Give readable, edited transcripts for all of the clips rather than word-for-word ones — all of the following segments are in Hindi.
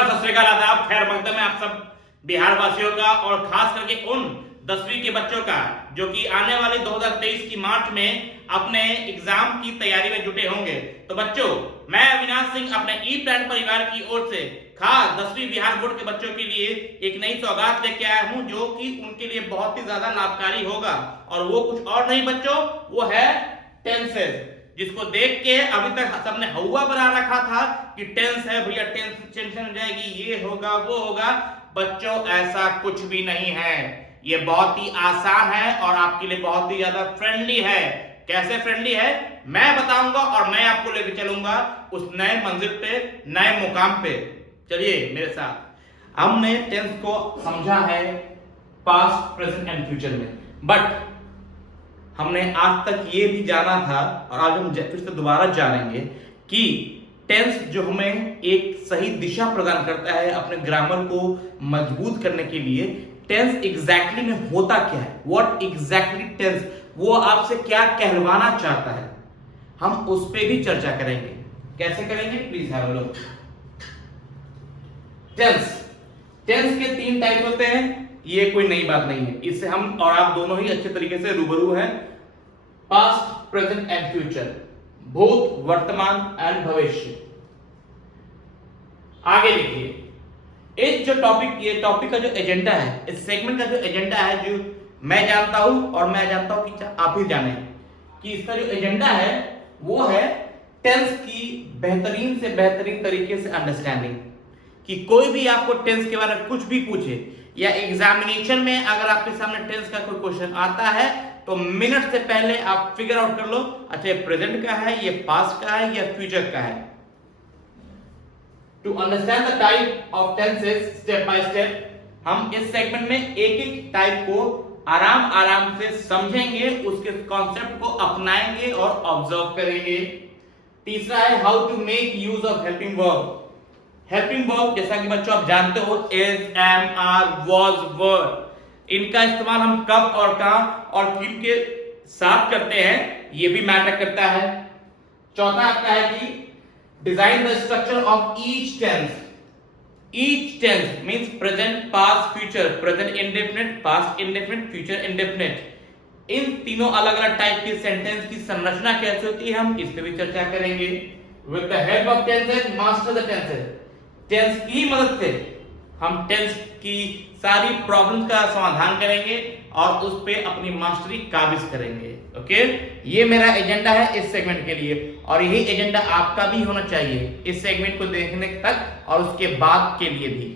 नमस्कार, सत श्री अकाल, आदाब, खैर मकदम है आप सब बिहार वासियों का और खास करके उन 10वीं के बच्चों का जो कि आने वाले 2023 की मार्च में अपने एग्जाम की तैयारी में जुटे होंगे। तो बच्चों, मैं अविनाश सिंह अपने ई प्लान परिवार की ओर से खास 10वीं बिहार बोर्ड के बच्चों के लिए एक नई सौगात लेके आया हूं जो कि उनके लिए बहुत ही ज्यादा लाभकारी होगा। और वो कुछ और नहीं बच्चों, वो है टेंसेस, जिसको देख के अभी तक सबने हवा बना रखा था कि टेंस है भैया, टेंशन हो जाएगी, ये होगा वो होगा। बच्चों, ऐसा कुछ भी नहीं है, ये बहुत ही आसान है और आपके लिए बहुत ही ज्यादा फ्रेंडली है। कैसे फ्रेंडली है मैं बताऊंगा और मैं आपको लेकर चलूंगा उस नए मंजिल पे, नए मुकाम पे। चलिए मेरे साथ। हमने टेंस को समझा है पास्ट, प्रेजेंट एंड फ्यूचर में, बट हमने आज तक ये भी जाना था और आज हम फिर से दोबारा जानेंगे कि टेंस जो हमें एक सही दिशा प्रदान करता है अपने ग्रामर को मजबूत करने के लिए। टेंस एग्जैक्टली में होता क्या है, व्हाट एग्जैक्टली टेंस, वो आपसे क्या कहलवाना चाहता है, हम उस पर भी चर्चा करेंगे। कैसे करेंगे, please have a look. Tense के 3 टाइप होते हैं, ये कोई नई बात नहीं है, इससे हम और आप दोनों ही अच्छे तरीके से रूबरू हैं। पास्ट, प्रेजेंट एंड फ्यूचर, भूत, वर्तमान एंड भविष्य। आगे लिखिए। इस जो टॉपिक, ये टॉपिक का जो एजेंडा है, इस सेगमेंट का जो एजेंडा है, जो मैं जानता हूं और मैं जानता हूं कि आप भी जाने कि इसका जो एजेंडा है वो है टेंस की बेहतरीन से बेहतरीन तरीके से अंडरस्टैंडिंग। कि कोई भी आपको टेंस के बारे में कुछ भी पूछे या एग्जामिनेशन में अगर आपके सामने टेंस का कोई क्वेश्चन आता है तो मिनट से पहले आप फिगर आउट कर लो, अच्छा ये प्रेजेंट का है, ये पास्ट का है, या फ्यूचर का है। To understand the type of tenses step by step, हम इस सेगमेंट में एक एक टाइप को आराम आराम से समझेंगे, उसके कॉन्सेप्ट को अपनाएंगे और ऑब्जर्व करेंगे। तीसरा है how to make use of helping verb. Helping verb जैसा कि बच्चों आप जानते हो, is, am, are, was, were, इनका इस्तेमाल हम कब और कहां और किन के साथ करते हैं, ये भी मैटर करता है। चौथा आपका है कि design the structure of each tense. Each tense means present, past, future, present indefinite, past indefinite, future indefinite. इन तीनों अलग अलग टाइप के सेंटेंस की संरचना कैसे होती है, हम इस पे भी चर्चा करेंगे। With the help of tenses master the tenses. Tense की मदद से हम टेंस की सारी प्रॉब्लम्स का समाधान करेंगे और उस पे अपनी मास्टरी काबिज करेंगे। ओके, ये मेरा एजेंडा है इस सेगमेंट के लिए और यही एजेंडा आपका भी होना चाहिए इस सेगमेंट को देखने तक और उसके बाद के लिए भी।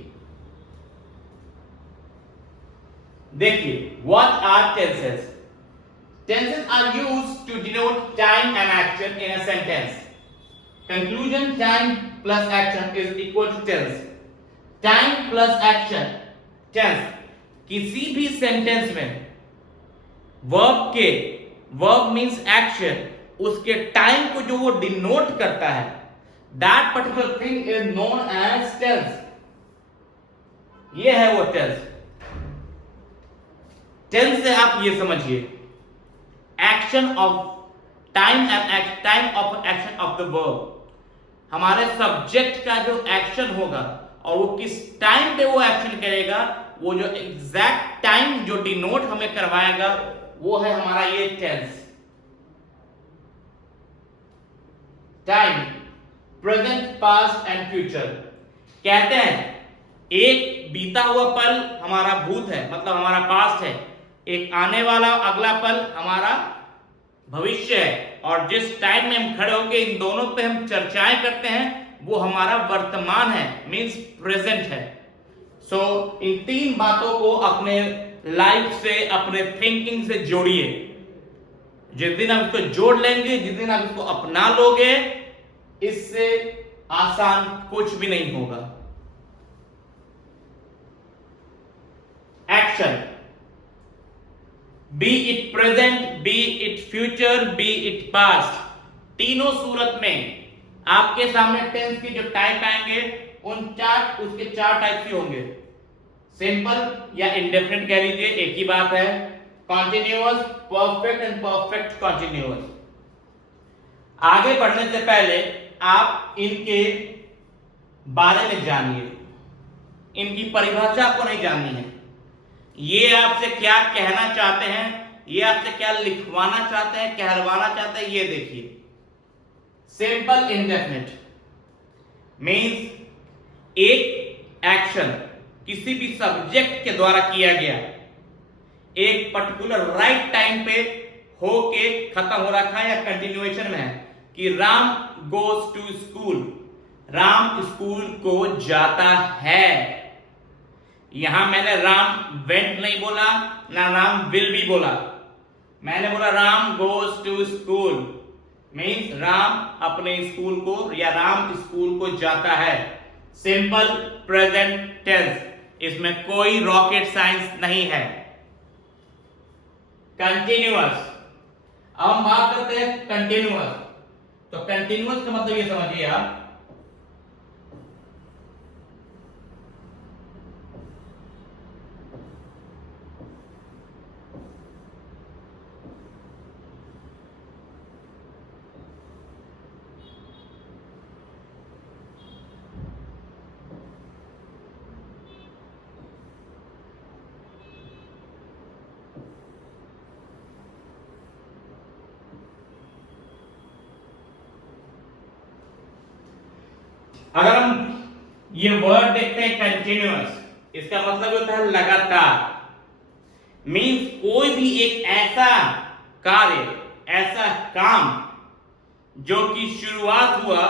देखिए, what are tenses? Tenses are used to denote time and action in a sentence. Conclusion, time plus action is equal to tense. Time plus action, tense। किसी भी सेंटेंस में verb means action, उसके टाइम को जो वो डिनोट करता है, that particular thing is known as tense। ये है वो टेंस। टेंस से आप ये समझिए, action of time and time of action of the verb, हमारे सब्जेक्ट का जो एक्शन होगा और वो किस टाइम पे वो एक्शन करेगा, वो जो एग्जैक्ट टाइम जो डिनोट हमें करवाएगा वो है हमारा ये tense. Time, present, past and future. कहते हैं एक बीता हुआ पल हमारा भूत है, मतलब हमारा पास्ट है, एक आने वाला अगला पल हमारा भविष्य है, और जिस टाइम में हम खड़े होकर इन दोनों पे हम चर्चाएं करते हैं वो हमारा वर्तमान है, मींस प्रेजेंट है। सो इन 3 बातों को अपने लाइफ से, अपने थिंकिंग से जोड़िए। जिस दिन आप इसको जोड़ लेंगे, जिस दिन आप इसको अपना लोगे, इससे आसान कुछ भी नहीं होगा। Action, B it present, B it future, B it past, तीनों सूरत में आपके सामने टेंस की जो टाइप आएंगे उसके 4 टाइप ही होंगे। सिंपल या इंडेफिनिट कह लीजिए, एक ही बात है। Continuous, perfect and perfect continuous. आगे बढ़ने से पहले आप इनके बारे में जानिए। इनकी परिभाषा आपको नहीं जाननी है। ये आपसे क्या कहना चाहते हैं, ये आपसे क्या लिखवाना चाहते हैं, कहलवाना चाहते हैं, ये देखिए। सिंपल इंडेफिनिट मीन्स एक एक्शन किसी भी सब्जेक्ट के द्वारा किया गया, एक पर्टिकुलर राइट टाइम पे होके खत्म हो रखा है या कंटिन्यूएशन में है। कि Ram goes to school, Ram school को जाता है। यहां मैंने राम वेंट नहीं बोला, ना राम विल भी बोला, मैंने बोला Ram goes to school means Ram अपने स्कूल को या राम स्कूल को जाता है। सिंपल प्रेजेंट टेंस, इसमें कोई रॉकेट साइंस नहीं है। कंटिन्यूअस, अब हम बात करते हैं कंटिन्यूअस। तो कंटिन्यूअस का मतलब ये समझिए आप, अगर हम ये वर्ड देखते हैं कंटिन्यूअस, इसका मतलब होता है लगातार। मीन्स कोई भी एक ऐसा कार्य, ऐसा काम जो कि शुरुआत हुआ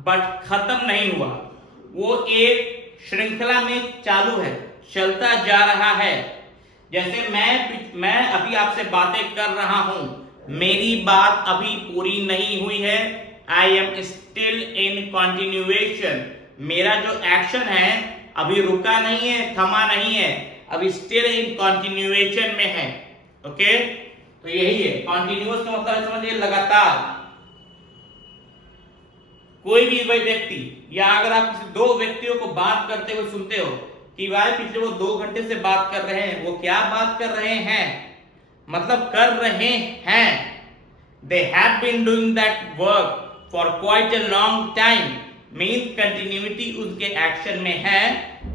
बट खत्म नहीं हुआ, वो एक श्रृंखला में चालू है, चलता जा रहा है। जैसे मैं अभी आपसे बातें कर रहा हूं, मेरी बात अभी पूरी नहीं हुई है, I am still in continuation. मेरा जो एक्शन है अभी रुका नहीं है, थमा नहीं है, अभी स्टिल इन कंटिन्यूएशन में है। ओके, तो यही है कंटिन्यूअस का मतलब है, समझिए लगातार। कोई भी व्यक्ति या अगर आप किसी दो व्यक्तियों को बात करते हुए सुनते हो कि भाई पिछले वो 2 घंटे से बात कर रहे हैं, वो क्या बात कर रहे हैं, मतलब कर रहे हैं, they have been doing that work for quite a long time means continuity उसके एक्शन में है,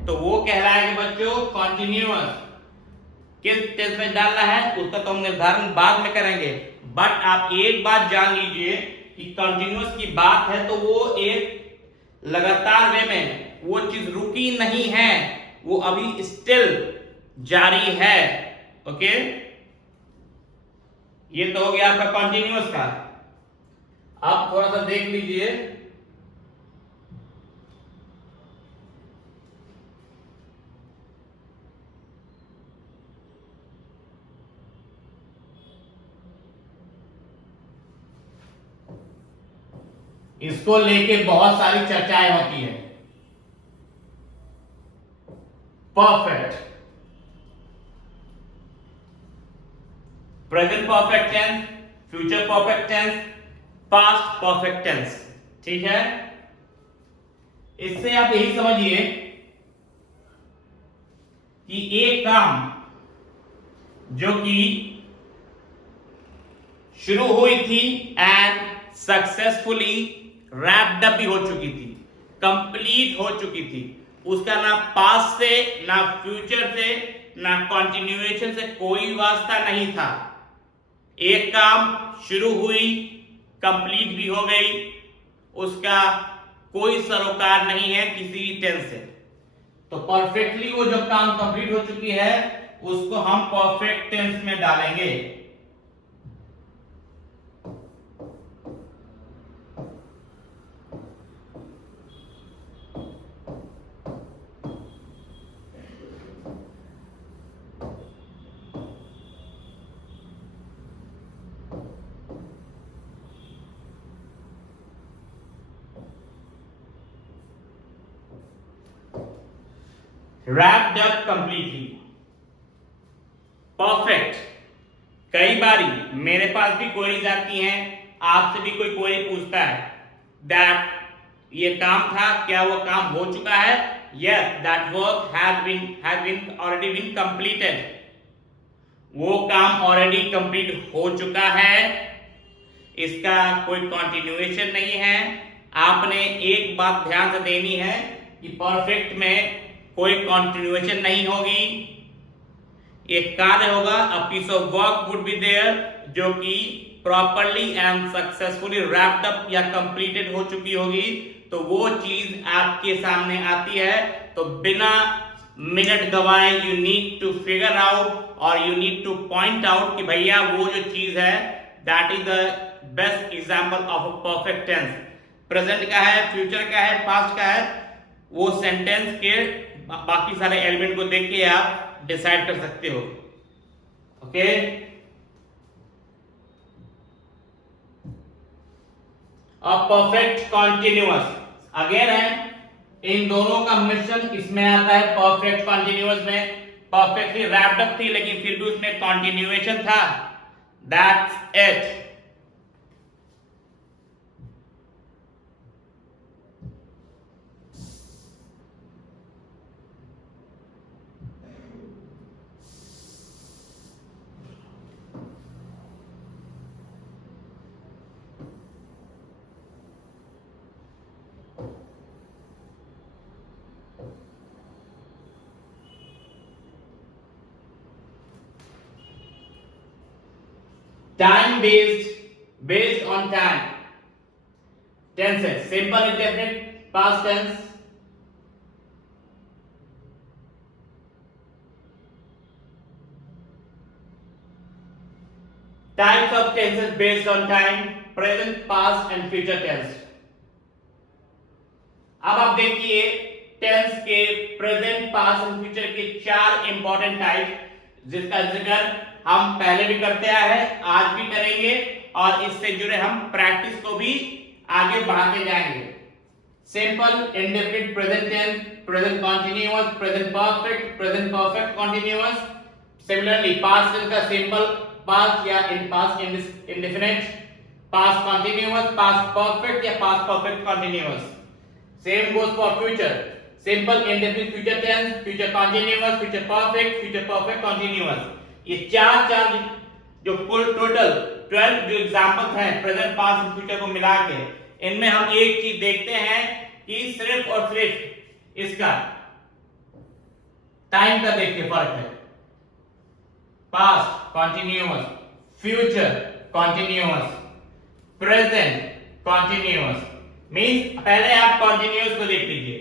तो वो कहलाएगा बच्चों कंटिन्यूअस। किस टेंस में डालना है उसका तो हम निर्धारण बाद में करेंगे, बट आप एक बात जान लीजिए कि कंटिन्यूअस की बात है तो वो एक लगातार वे में, वो चीज रुकी नहीं है, वो अभी स्टिल जारी है। ओके, ये तो हो गया आपका कंटिन्यूअस का। आप थोड़ा सा देख लीजिए, इसको लेके बहुत सारी चर्चाएं होती है। Perfect, present perfect tense, future perfect tense, past perfect tense, ठीक है। इससे आप यही समझिए कि एक काम जो कि शुरू हुई थी एंड सक्सेसफुली रैप्ड अप भी हो चुकी थी, कंप्लीट हो चुकी थी, उसका ना पास्ट से, ना फ्यूचर से, ना कंटिन्यूएशन से कोई वास्ता नहीं था। एक काम शुरू हुई, कंप्लीट भी हो गई, उसका कोई सरोकार नहीं है किसी टेंस से। तो परफेक्टली वो जो काम कंप्लीट हो चुकी है उसको हम परफेक्ट टेंस में डालेंगे। wrapped up completely, perfect। कई बारी मेरे पास भी क्वेरीज आती हैं, आपसे भी कोई क्वेरी पूछता है दैट ये काम था, क्या वो काम हो चुका है? Yes, that work has already been completed, वो काम ऑलरेडी कंप्लीट हो चुका है, इसका कोई कंटिन्यूएशन नहीं है। आपने एक बात ध्यान से देनी है कि परफेक्ट में कोई कंटिन्यूएशन नहीं होगी, एक कार्य होगा, a piece of work would be there, जो कि properly and successfully wrapped up या कंप्लीटेड हो चुकी होगी, तो वो चीज आपके सामने आती है। तो बिना मिनट गवाए you need to figure out और you need to point out कि भैया वो जो चीज है that is the best example of a perfect tense. Present का है, फ्यूचर का है, पास्ट का है, वो सेंटेंस के बाकी सारे एलिमेंट को देख के आप डिसाइड कर सकते हो। ओके, अब परफेक्ट कॉन्टिन्यूअस अगेन है, इन दोनों का मिश्रण इसमें आता है। परफेक्ट कॉन्टिन्यूअस में परफेक्टली रैप्ड अप थी लेकिन फिर भी उसमें कॉन्टिन्यूएशन था, that's it. Time based on time tenses, simple indefinite, past tense, types of tenses based on time, present, past and future tense। अब आप देखिए टेंस के प्रेजेंट, पास्ट एंड फ्यूचर के 4 इंपॉर्टेंट टाइप, जिसका जिक्र हम पहले भी करते आए हैं, आज भी करेंगे और इससे जुड़े हम प्रैक्टिस को भी आगे बढ़ाते जाएंगे। Simple indefinite present tense, present continuous, present perfect continuous. Similarly past tense का सिंपल पास्ट या in past indefinite, past continuous, past perfect या past perfect continuous. Same goes for future, simple indefinite future tense, future continuous, future perfect continuous। ये चार जो कुल टोटल 12 जो एग्जांपल्स हैं प्रेजेंट, पास्ट और फ्यूचर को मिला के, इनमें हम एक चीज देखते हैं कि सिर्फ और सिर्फ इसका टाइम का देखिए फर्क है। Past continuous, future continuous, present continuous. Means पहले आप कॉन्टिन्यूअस को देख लीजिए,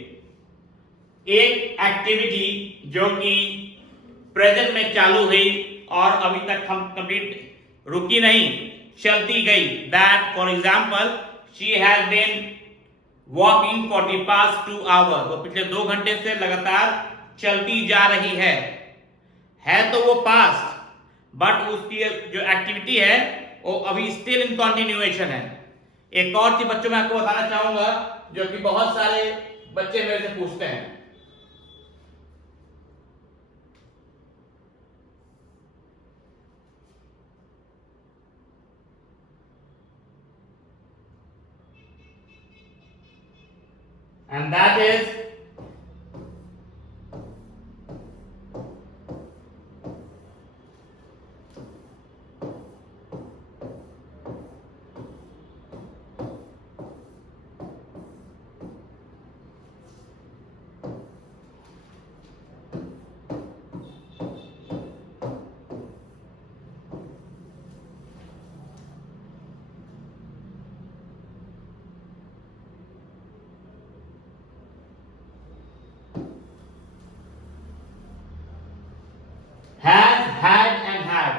एक एक्टिविटी जो कि प्रेजेंट में चालू हुई और अभी तक हम कंप्लीट रुकी नहीं, चलती गई। That for example she has been walking for the past 2 hours, वो पिछले 2 घंटे से लगातार चलती जा रही है तो वो पास्ट, बट उसकी जो एक्टिविटी है वो अभी स्टिल इन कंटिन्यूएशन है। एक और चीज बच्चों में आपको बताना चाहूंगा जो कि बहुत सारे बच्चे मेरे से पूछते हैं, and that is has, had and had.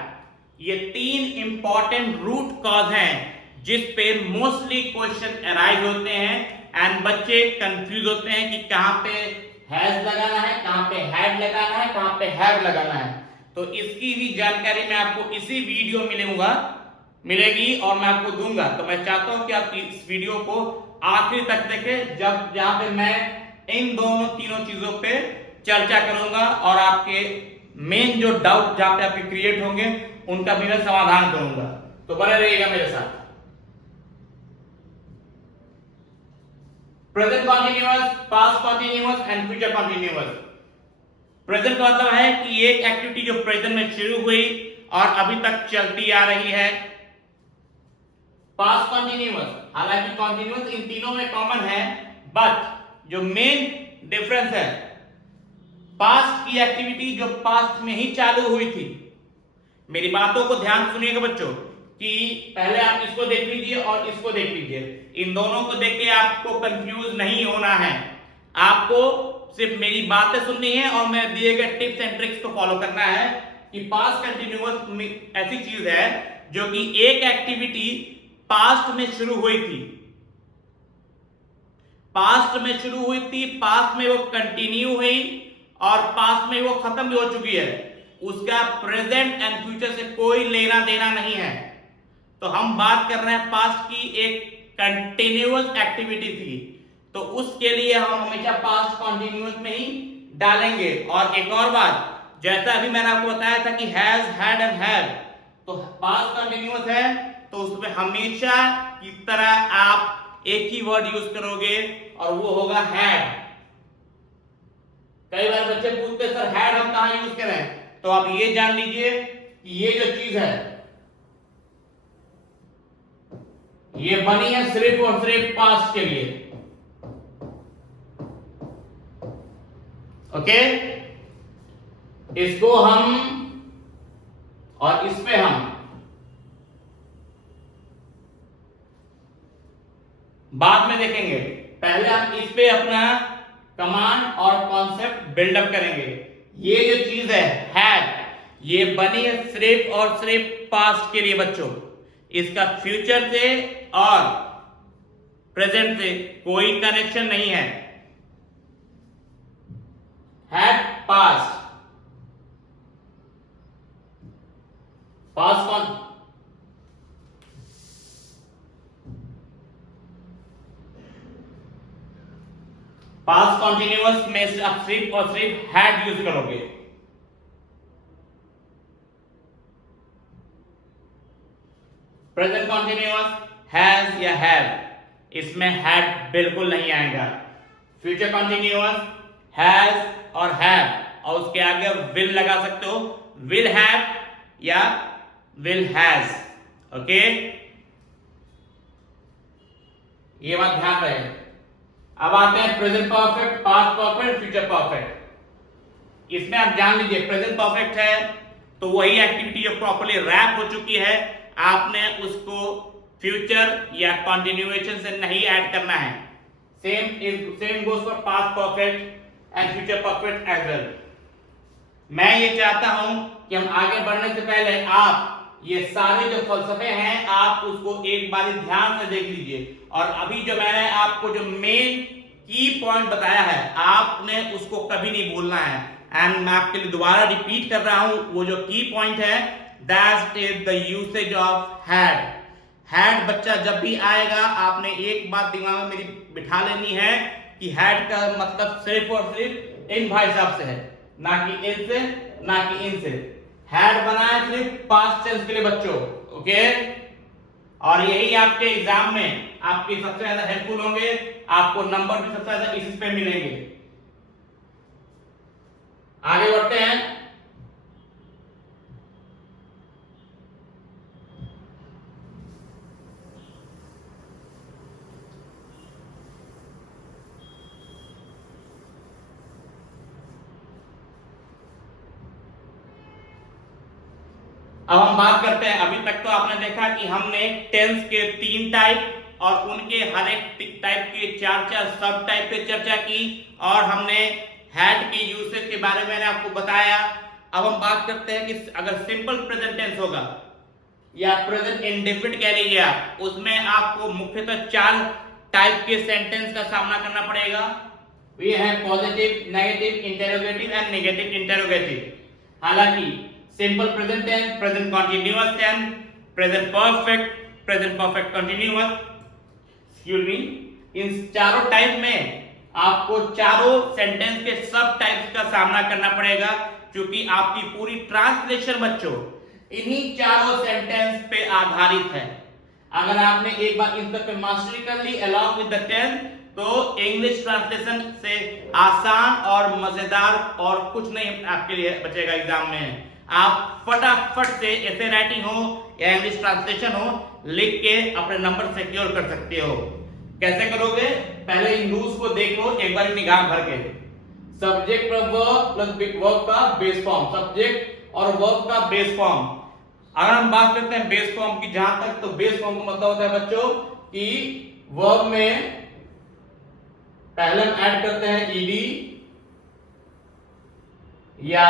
ये 3 इंपॉर्टेंट रूट कॉज हैं जिस पे मोस्टली क्वेश्चन अराइज होते हैं एंड बच्चे कंफ्यूज होते हैं कि कहां पे हैज लगाना है, कहां पे हैड लगाना है, कहां पे हैव लगाना है। तो इसकी भी जानकारी मैं आपको इसी वीडियो में मिलेगी और मैं आपको दूंगा। तो मैं चाहता हूं कि आप इस वीडियो को आखिरी तक देखें, जहां पे मैं इन दोनों तीनों चीजों पे चर्चा करूंगा और आपके मेन जो डाउट जहां पे आपके क्रिएट होंगे उनका भी मैं समाधान करूंगा। तो बने रहिएगा मेरे साथ। Present continuous, past continuous and future continuous. Present का मतलब है कि एक एक्टिविटी जो प्रेजेंट में शुरू हुई और अभी तक चलती आ रही है। पास्ट कॉन्टिन्यूअस, हालांकि कॉन्टिन्यूअस इन तीनों में कॉमन है, बट जो मेन डिफरेंस है पास्ट की एक्टिविटी जो पास्ट में ही चालू हुई थी। मेरी बातों को ध्यान सुनिएगा बच्चों कि पहले आप इसको देख लीजिए और इसको देख लीजिए। इन दोनों को देख के आपको कंफ्यूज नहीं होना है, आपको सिर्फ मेरी बातें सुननी है और मैं दिए गए टिप्स एंड ट्रिक्स को फॉलो करना है कि पास्ट कंटिन्यूअस ऐसी चीज है जो कि एक एक्टिविटी पास्ट में शुरू हुई थी, पास्ट में शुरू हुई थी, पास्ट में वो कंटिन्यू हुई और पास्ट में वो खत्म भी हो चुकी है, उसका प्रेजेंट एंड फ्यूचर से कोई लेना देना नहीं है। तो हम बात कर रहे हैं पास्ट की एक कंटिन्यूअस एक्टिविटी थी, तो उसके लिए हम हमेशा पास्ट कंटिन्यूअस में ही डालेंगे। और एक और बात, जैसा अभी मैंने आपको बताया था कि हैज, हैड एंड हैव, तो पास्ट कंटिन्यूअस है तो उसमें हमेशा की तरह आप एक ही वर्ड यूज करोगे और वो होगा हैड। कई बार बच्चे पूछते सर हैड हम कहां यूज करें, तो आप ये जान लीजिए कि ये जो चीज है ये बनी है सिर्फ और सिर्फ पास्ट के लिए। ओके, इसको हम और इस पे हम बाद में देखेंगे, पहले हम इस पे अपना कमांड और कॉन्सेप्ट बिल्डअप करेंगे। ये जो चीज है हैड, ये बनी है सिर्फ और सिर्फ पास्ट के लिए बच्चों, इसका फ्यूचर से और प्रेजेंट से कोई कनेक्शन नहीं है। हैड पास्ट, पास्ट कौन, पास्ट कॉन्टिन्यूअस में आप सिर्फ और सिर्फ हैड यूज करोगे। प्रेजेंट कॉन्टिन्यूअस हैज या हैव, इसमें हैड बिल्कुल नहीं आएगा। फ्यूचर कॉन्टिन्यूअस हैज और हैव और उसके आगे विल लगा सकते हो, विल हैव या विल हैज। ओके, ये बात ध्यान रहे। अब आते हैं present perfect, past perfect, future perfect. इसमें आप जान लीजिए प्रेजेंट परफेक्ट है तो वही एक्टिविटी जो प्रॉपर्ली रैप हो चुकी है, आपने उसको फ्यूचर या कंटिन्यूएशन से नहीं ऐड करना है। Same goes for past perfect and future perfect as well. मैं ये चाहता हूं कि हम आगे बढ़ने से पहले आप ये सारे जो फलसफे हैं आप उसको एक बार ध्यान से देख लीजिए। और अभी जो मैंने आपको जो मेन की पॉइंट बताया है आपने उसको कभी नहीं भूलना है। एंड मैं आपके लिए दोबारा रिपीट कर रहा हूं, वो जो की पॉइंट है that is the usage of had. Had बच्चा जब भी आएगा आपने एक बात दिमाग में मेरी बिठा लेनी है कि हैड का मतलब सिर्फ और सिर्फ इन भाई साहब से है, ना कि इन से, ना कि इन से। हैड बना है सिर्फ पास्ट टेंस के लिए बच्चों। ओके, और यही आपके एग्जाम में आपके सबसे ज्यादा हेल्पफुल होंगे, आपको नंबर भी सबसे ज्यादा इसी पे मिलेंगे। आगे बढ़ते हैं। अब हम बात करते हैं, अभी तक तो आपने देखा कि हमने टेंस के 3 टाइप और उनके हर एक टाइप के 4 सब टाइप पे चर्चा की और हमने हैड के यूसेज के बारे में मैंने आपको बताया। अब हम बात करते हैं कि अगर सिंपल प्रेजेंट टेंस होगा या प्रेजेंट इंडेफिनिट कह लीजिए आप, उसमें आपको मुख्यतः 4 टाइप के सेंटेंस का सामना करना पड़ेगा। वे हैं positive, negative, interrogative and negative interrogative. हालांकि simple present tense, present continuous tense, present perfect continuous, excuse me, इन चारों टाइप में आपको चारों सेंटेंस के सब टाइप्स का सामना करना पड़ेगा, क्योंकि आपकी पूरी ट्रांसलेशन बच्चों इन्हीं चारों सेंटेंस पे आधारित है। अगर आपने एक बार इन सब पे मास्टरी कर ली अलॉन्ग विद द टेंस, तो इंग्लिश ट्रांसलेशन से आसान और मजेदार और कुछ नहीं आपके लिए बचेगा एग्जाम में। आप फटाफट से ऐसे राइटिंग हो या इंग्लिश ट्रांसलेशन हो लिख के अपने नंबर सिक्योर कर सकते हो। कैसे करोगे? पहले इन रूल्स को देख लो एक बार निगाह भर के। Subject plus verb plus verb का बेस फॉर्म, सब्जेक्ट और वर्ब का बेस फॉर्म। अगर हम बात करते हैं बेस फॉर्म की, जहां तक, तो बेस फॉर्म का मतलब होता है बच्चों कि वर्ब में पहले हम ऐड करते हैं ईडी या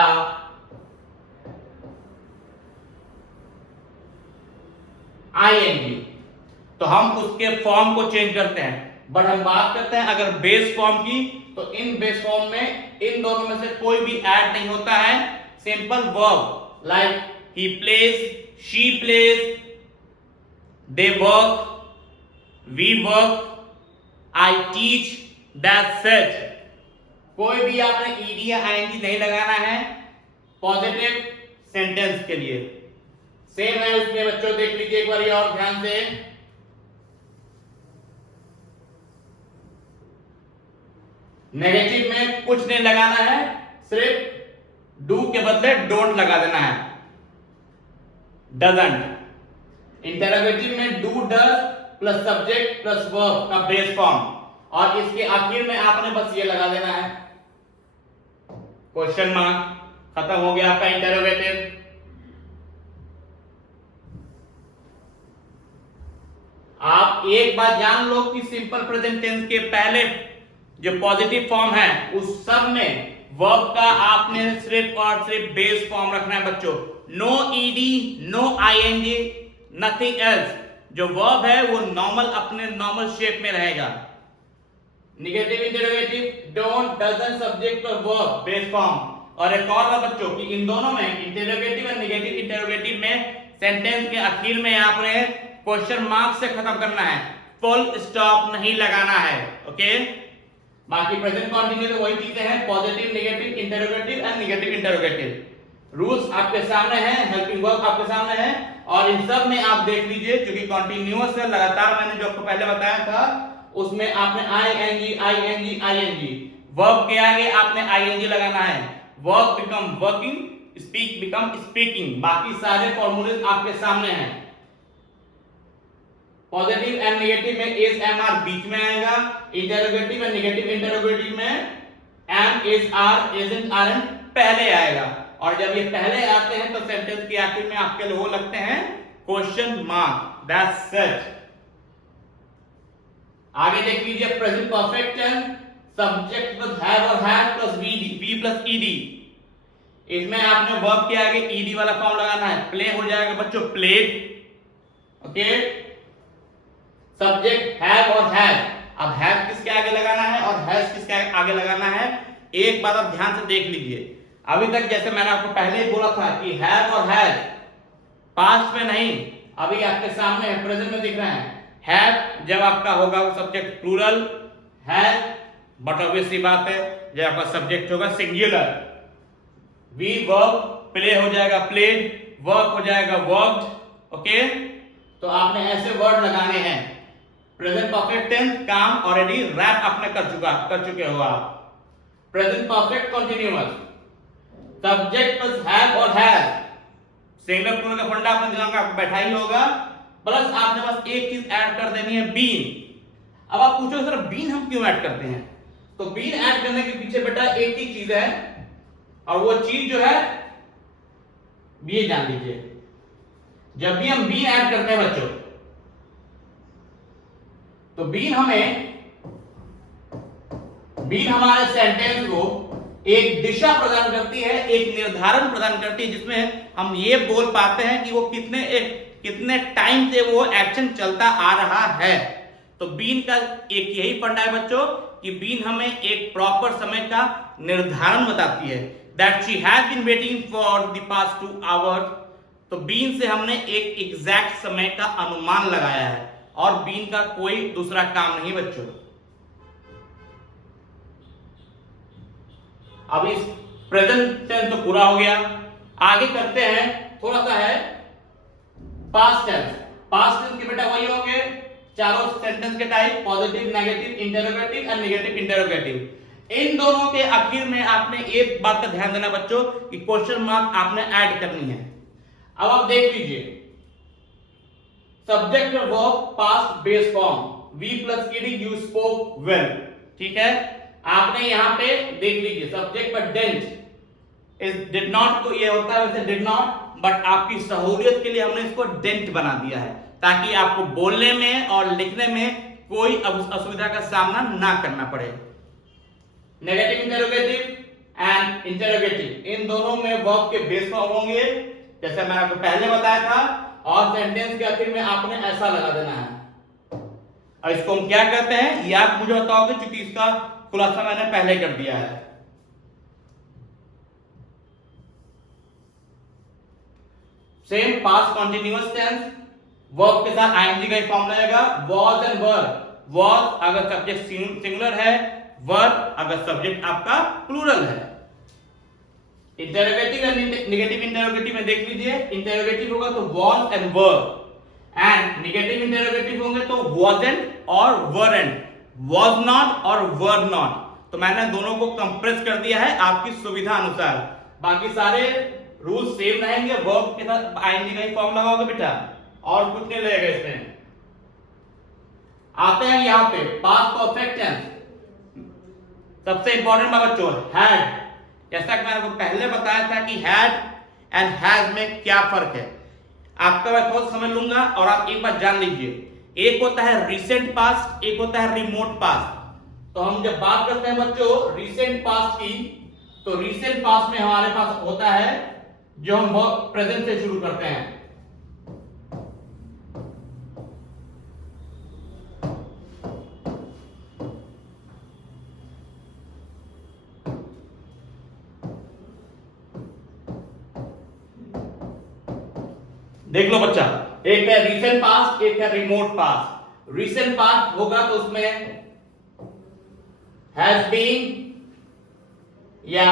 आईएनजी, तो हम उसके फॉर्म को चेंज करते हैं। बट हम बात करते हैं अगर बेस फॉर्म की, तो इन बेस फॉर्म में इन दोनों में से कोई भी ऐड नहीं होता है। Simple verb like he plays, she plays, they work, we work, I teach, that's it. कोई भी आपने ईडी या आईएनजी नहीं लगाना है पॉजिटिव सेंटेंस के लिए। सेम है उसमें बच्चों, देख लीजिए एक बार और ध्यान से। नेगेटिव में कुछ नहीं लगाना है, सिर्फ डू के बदले डोंट लगा देना है, डजंट। इंटरोगेटिव में do, does plus subject plus verb का बेस फॉर्म, और इसके आखिर में आपने बस ये लगा देना है क्वेश्चन मार्क। खत्म हो गया आपका इंटरोगेटिव। आप एक बात जान लो कि सिंपल प्रेजेंट टेंस के पहले जो पॉजिटिव फॉर्म है उस सब में वर्ब का आपने सिर्फ और सिर्फ बेस फॉर्म रखना है बच्चों। No ED, no ING, nothing else. जो वर्ब है वो नॉर्मल, अपने नॉर्मल शेप में रहेगा। Negative interrogative, don't, doesn't, subject और वर्ब बेस फॉर्म। और एक और बात बच्चों कि इन दोनों में, इंटरोगेटिव और नेगेटिव इंटरोगेटिव में, सेंटेंस के आखिर में आपने क्वेश्चन मार्क से खत्म करना है, फुल स्टॉप नहीं लगाना है। ओके, बाकी प्रेजेंट कंटिन्यू तो वही चीजें हैं, positive, negative, interrogative and negative interrogative. Rules आपके सामने हैं, हेल्पिंग वर्ब आपके सामने है, और इन सब में आप देख लीजिए क्योंकि कंटिन्यूअस है, लगातार मैंने जो आपको पहले बताया था उसमें आपने आईएनजी, आईएनजी, आईएनजी, वर्ब के आगे आपने आईएनजी लगाना है। Work become working, speak become speaking. बाकी सारे फॉर्मूले आपके सामने हैं। पॉजिटिव एंड नेगेटिव में इज, एम, आर बीच में आएगा। इंटरोगेटिव एंड नेगेटिव इंटरोगेटिव में am, is, are, isn't, aren't पहले आएगा। और जब ये पहले आते हैं तो सेंटेंस के आखिर में आपके लिए वो लगते हैं क्वेश्चन मार्क। That's it. आगे देख लीजिए present perfect tense, subject plus have और has plus V plus ED. इसमें आपने वर्ब के आगे ईडी वाला फॉर्म लगाना है। प्ले हो जाएगा बच्चों प्लेड। ओके, सब्जेक्ट हैव और हैज। अब हैव किसके आगे लगाना है और हैज किसके आगे लगाना है, एक बात आप ध्यान से देख लीजिए। अभी तक जैसे मैंने आपको पहले ही बोला था कि हैव और हैज पास्ट में नहीं, अभी आपके सामने है, प्रेजेंट में दिख रहे हैं। हैव जब आपका होगा वो subject plural, has but obvious सी बात है जब आपका सब्जेक्ट होगा सिंगुलर। वी वर्ब, प्ले हो जाएगा प्लेड, वर्क हो जाएगा वर्क्ड। ओके, तो आपने ऐसे वर्ड लगाने हैं। प्रेजेंट परफेक्ट टेंस काम ऑलरेडी रैप आपने कर चुके हो आप। Present perfect continuous, subject plus have और हैज, सिंगुलर प्लूरल का फंडा आपने दिमाग में आपको बैठा ही होगा। प्लस आपने बस एक चीज ऐड कर देनी है, बीन। अब आप पूछो सर बीन हम क्यों ऐड करते हैं, तो बीन ऐड करने के पीछे बेटा एक ही चीज है, और वो चीज जो है ये जान लीजिए। जब भी हम बीन ऐड करते हैं बच्चों, तो बीन हमारे सेंटेंस को एक दिशा प्रदान करती है, एक निर्धारण प्रदान करती है, जिसमें हम ये बोल पाते हैं कि वो कितने टाइम से वो एक्शन चलता आ रहा है। तो बीन का एक यही फंडा है बच्चों कि बीन हमें एक प्रॉपर समय का निर्धारण बताती है। That she has been waiting for the past 2 hours. तो बीन से हमने एक एग्जैक्ट समय का अनुमान लगाया है, और बीन का कोई दूसरा काम नहीं बच्चों। अब इस प्रेजेंट टेंस तो पूरा हो गया, आगे करते हैं, थोड़ा सा है पास्ट टेंस। पास्ट टेंस के बेटा वही होंगे चारों सेंटेंस के type, positive, negative, interrogative and negative interrogative. इन दोनों के आखिर में आपने एक बात का ध्यान देना बच्चों कि क्वेश्चन मार्क आपने ऐड करनी है। अब आप देख लीजिए, subject verb past base form, V plus ED, you spoke well. ठीक है, आपने यहाँ पे देख लीजिए सब्जेक्ट पर डेंट इस डिड नॉट को, ये होता है वैसे डिड नॉट, बट आपकी सहूलियत के लिए हमने इसको डेंट बना दिया है ताकि आपको बोलने में और लिखने में कोई असुविधा का सामना ना करना पड़े। नेगेटिव इंटरोगेटिव एंड इंटरोगेटिव इन दोनों में वर्ब के बेस फॉर्म होंगे जैसे मैंने आपको पहले बताया था, और सेंटेंस के आखिर में आपने ऐसा लगा देना है। और इसको हम क्या कहते हैं ये आप मुझे बताओगे, क्योंकि इसका खुलासा मैंने पहले कर दिया है। Same past continuous tense, verb के साथ आईएनजी का फॉर्म लगेगा, वॉज एंड वर। वॉज अगर सब्जेक्ट सिंगुलर है, वर अगर सब्जेक्ट आपका प्लूरल है। इंटरोगेटिव एंड नेगेटिव इंटरोगेटिव में देख लीजिए, इंटरोगेटिव होगा तो was and were, and negative interrogative होंगे तो वॉजंट और वरंट, वॉज नॉट और वर नॉट। तो मैंने दोनों को कंप्रेस कर दिया है आपकी सुविधा अनुसार, बाकी सारे रूल सेम रहेंगे। वर्ब के साथ आईएनजी का ही फॉर्म लगाओगे बेटा, और कुछ नहीं लगेगा इसमें। आते हैं यहां पे पास्ट परफेक्ट टेंस। सबसे इंपॉर्टेंट बात बच्चों, हैड। जैसा कि मैंने आपको पहले बताया था कि हैड एंड हैज में क्या फर्क है, आपका मैं थोड़ा समझ लूंगा और आप एक बात जान लीजिए। एक होता है रिसेंट पास्ट, एक होता है रिमोट पास्ट। तो हम जब बात करते हैं बच्चों रिसेंट पास्ट की, तो रिसेंट पास्ट में हमारे पास होता है जो हम प्रेजेंट से शुरू करते हैं। देख लो बच्चा, एक है रिसेंट पास्ट, एक है रिमोट पास्ट। रिसेंट पास्ट होगा तो उसमें हैज बीन या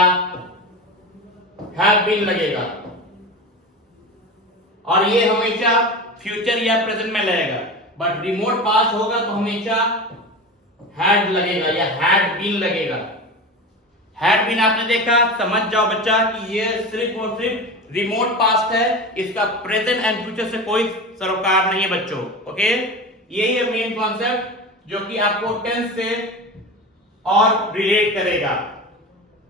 हैव बीन लगेगा, और ये हमेशा फ्यूचर या प्रेजेंट में लगेगा। बट रिमोट पास्ट होगा तो हमेशा हैड लगेगा या हैड बीन लगेगा। हैड बीन आपने देखा, समझ जाओ बच्चा कि ये सिर्फ और सिर्फ रिमोट पास्ट है, इसका प्रेजेंट एंड फ्यूचर से कोई सरोकार नहीं है बच्चों। ओके, यही है मेन कॉन्सेप्ट जो कि आपको टेंस से और रिलेट करेगा।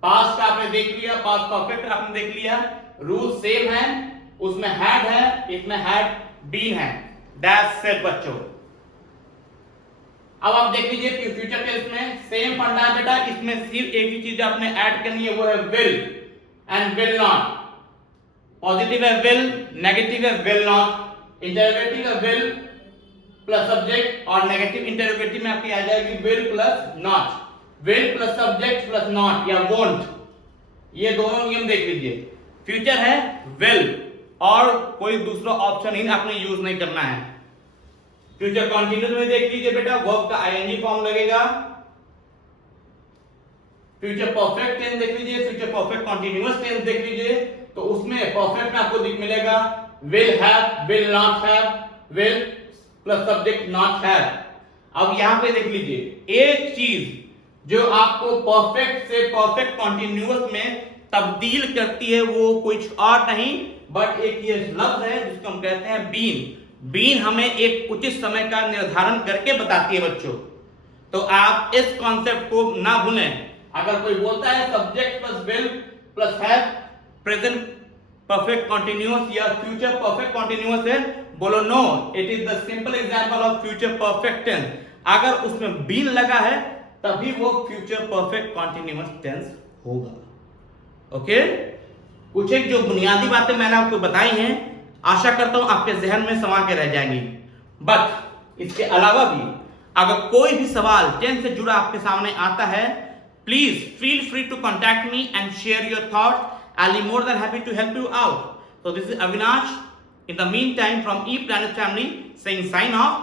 पास्ट का आपने देख लिया, पास्ट परफेक्ट आपने देख लिया, रूल सेम है, उसमें हैड है, इसमें हैड बीन है। दैट्स इट बच्चों। अब आप देख लीजिए फ्यूचर टेंस में सेम फंडा है बेटा, इसमें सिर्फ एक ही चीज आपने ऐड करनी है, वो है will and will not. Positive है विल, नेगेटिव है विल नॉट, इंटरोगेटिव है विल प्लस सब्जेक्ट, और नेगेटिव इंटरोगेटिव में आपकी आ जाएगी will plus not. Will plus subject plus not या वोंट, ये दोनों नियम देख लीजिए। फ्यूचर है विल, और कोई दूसरा ऑप्शन ही आपने यूज नहीं करना है। फ्यूचर कंटीन्यूअस में देख लीजिए बेटा, वर्ब का आईएनजी फॉर्म लगेगा। फ्यूचर परफेक्ट टेंस देख लीजिए, फ्यूचर परफेक्ट कंटीन्यूअस टेंस देख लीजिए, तो उसमें परफेक्ट में आपको मिलेगा will have, will not have, will plus subject not have. अब यहां पे देख लीजिए, एक चीज जो आपको परफेक्ट से परफेक्ट कंटीन्यूअस में तब्दील करती है वो कुछ और नहीं बट एक ये लफ्ज है जिसको हम कहते हैं बीन। बीन हमें एक उचित समय का निर्धारण करके बताती है बच्चों। तो आप इस कॉन्सेप्ट को ना भूलें। अगर कोई बोलता है subject plus will plus have present perfect continuous या फ्यूचर परफेक्ट कंटीन्यूअस है, बोलो no, it is the simple example of future perfect tense. अगर उसमें बीन लगा है तभी वो फ्यूचर परफेक्ट कंटीन्यूअस टेंस होगा। ओके, कुछ एक जो बुनियादी बातें मैंने आपको बताई हैं, आशा करता हूं आपके जहन में समा के रह जाएंगी। बट इसके अलावा भी अगर कोई भी सवाल टेंस से जुड़ा आपके सामने आता है, please feel free to contact me and share your thoughts. I'll be more than happy to help you out. So this is Avinash. In the meantime, from ePlanet family, saying sign off.